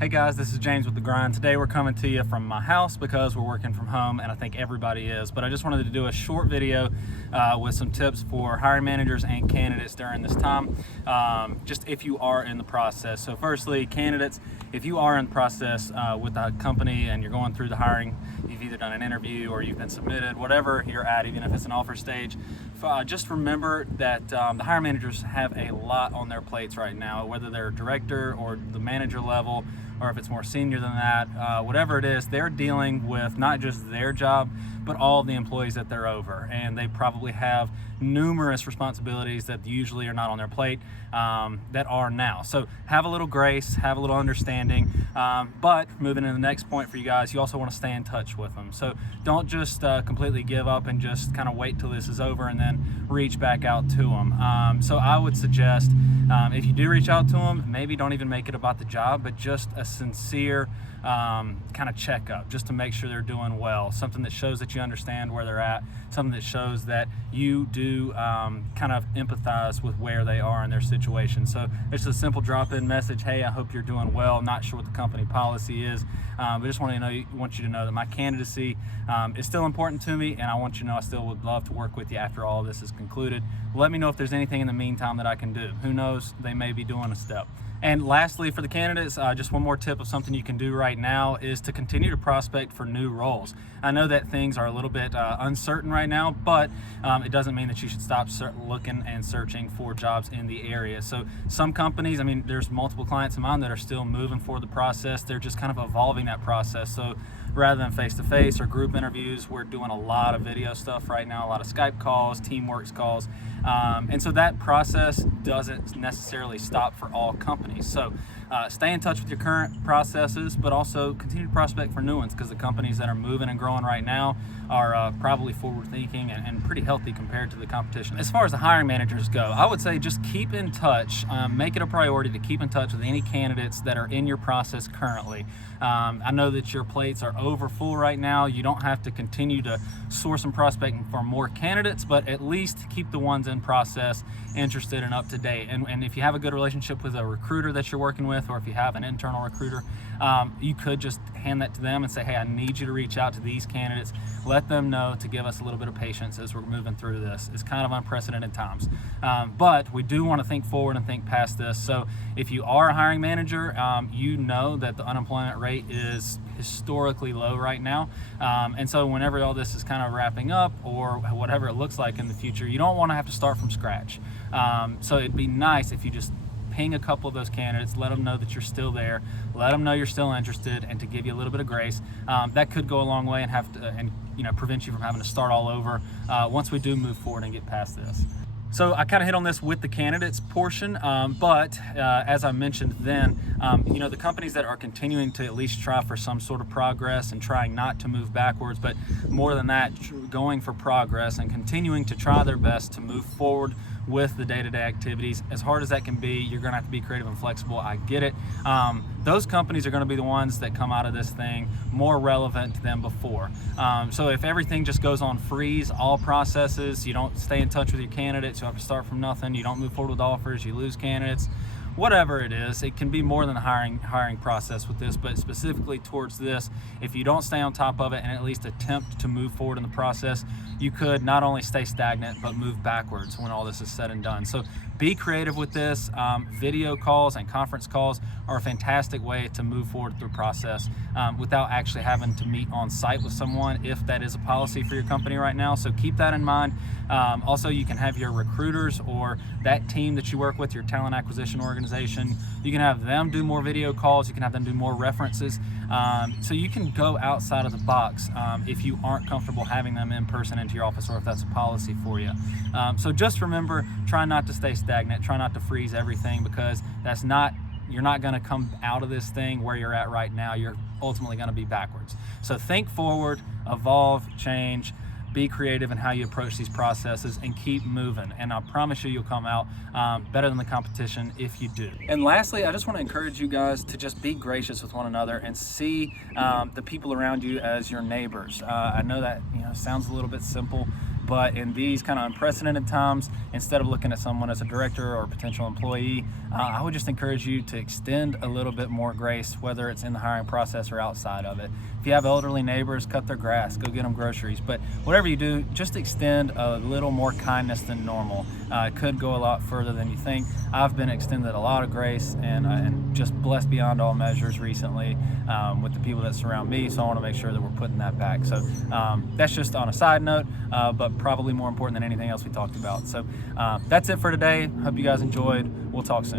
Hey guys, this is James with The Grind. Today we're coming to you from my house because we're working from home, and I think everybody is. But I just wanted to do a short video with some tips for hiring managers and candidates during this time, just if you are in the process. So firstly, candidates, if you are in the process with a company and you're going through the hiring, you've either done an interview or you've been submitted, whatever you're at, even if it's an offer stage, just remember that the hiring managers have a lot on their plates right now, whether they're a director or the manager level, or if it's more senior than that, whatever it is, they're dealing with not just their job, but all the employees that they're over. And they probably have numerous responsibilities that usually are not on their plate that are now. So have a little grace, have a little understanding, but moving to the next point for you guys, you also want to stay in touch with them. So don't just completely give up and just kind of wait till this is over and then reach back out to them. So I would suggest if you do reach out to them, maybe don't even make it about the job, but just a sincere kind of checkup, just to make sure they're doing well, something that shows that you understand where they're at, something that shows that you do kind of empathize with where they are in their situation. So it's a simple drop-in message: hey, I hope you're doing well. Not sure what the company policy is, but just want you to know that my candidacy is still important to me, and I want you to know I still would love to work with you after all this is concluded. Let me know if there's anything in the meantime that I can do. Who knows, they may be doing a step. And lastly, for the candidates, just one more tip of something you can do right now is to continue to prospect for new roles. I know that things are a little bit uncertain right now, but it doesn't mean that you should stop looking and searching for jobs in the area. So some companies, I mean, there's multiple clients of mine that are still moving forward the process. They're just kind of evolving that process. So rather than face-to-face or group interviews, we're doing a lot of video stuff right now, a lot of Skype calls, Teamworks calls. And so that process doesn't necessarily stop for all companies. So stay in touch with your current processes, but also continue to prospect for new ones, because the companies that are moving and growing right now are probably forward-thinking and pretty healthy compared to the competition. As far as the hiring managers go, I would say just keep in touch. Make it a priority to keep in touch with any candidates that are in your process currently. I know that your plates are over full right now. You don't have to continue to source and prospect for more candidates, but at least keep the ones in process interested and up to date. And if you have a good relationship with a recruiter that you're working with, or if you have an internal recruiter, you could just hand that to them and say, hey, I need you to reach out to these candidates. Let them know to give us a little bit of patience as we're moving through this. It's kind of unprecedented times, but we do want to think forward and think past this. So if you are a hiring manager, you know that the unemployment rate is historically low right now, and so whenever all this is kind of wrapping up, or whatever it looks like in the future, you don't want to have to start from scratch. So it'd be nice if you just ping a couple of those candidates, let them know that you're still there, let them know you're still interested, and to give you a little bit of grace. That could go a long way and prevent you from having to start all over once we do move forward and get past this. So I kind of hit on this with the candidates portion, but as I mentioned then, the companies that are continuing to at least try for some sort of progress and trying not to move backwards, but more than that, going for progress and continuing to try their best to move forward with the day-to-day activities, as hard as that can be, you're going to have to be creative and flexible. I get it. Those companies are going to be the ones that come out of this thing more relevant than before. So if everything just goes on freeze, all processes, you don't stay in touch with your candidates, you have to start from nothing, you don't move forward with offers, you lose candidates, whatever it is, it can be more than a hiring process with this, but specifically towards this, if you don't stay on top of it and at least attempt to move forward in the process, you could not only stay stagnant, but move backwards when all this is said and done. So be creative with this. Video calls and conference calls are a fantastic way to move forward through the process without actually having to meet on site with someone, if that is a policy for your company right now. So keep that in mind. Also, you can have your recruiters or that team that you work with, your talent acquisition organization, you can have them do more video calls, you can have them do more references. So you can go outside of the box if you aren't comfortable having them in person into your office, or if that's a policy for you. So just remember, try not to stay stagnant, try not to freeze everything, because you're not going to come out of this thing where you're at right now. You're ultimately going to be backwards. So think forward, evolve, change, be creative in how you approach these processes, and keep moving. And I promise you'll come out better than the competition if you do. And lastly, I just want to encourage you guys to just be gracious with one another and see the people around you as your neighbors. I know that sounds a little bit simple, But in these kind of unprecedented times, instead of looking at someone as a director or a potential employee, I would just encourage you to extend a little bit more grace, whether it's in the hiring process or outside of it. If you have elderly neighbors, cut their grass, go get them groceries. But whatever you do, just extend a little more kindness than normal. It could go a lot further than you think. I've been extended a lot of grace and just blessed beyond all measures recently with the people that surround me. So I want to make sure that we're putting that back. So that's just on a side note, but probably more important than anything else we talked about. So that's it for today. Hope you guys enjoyed. We'll talk soon.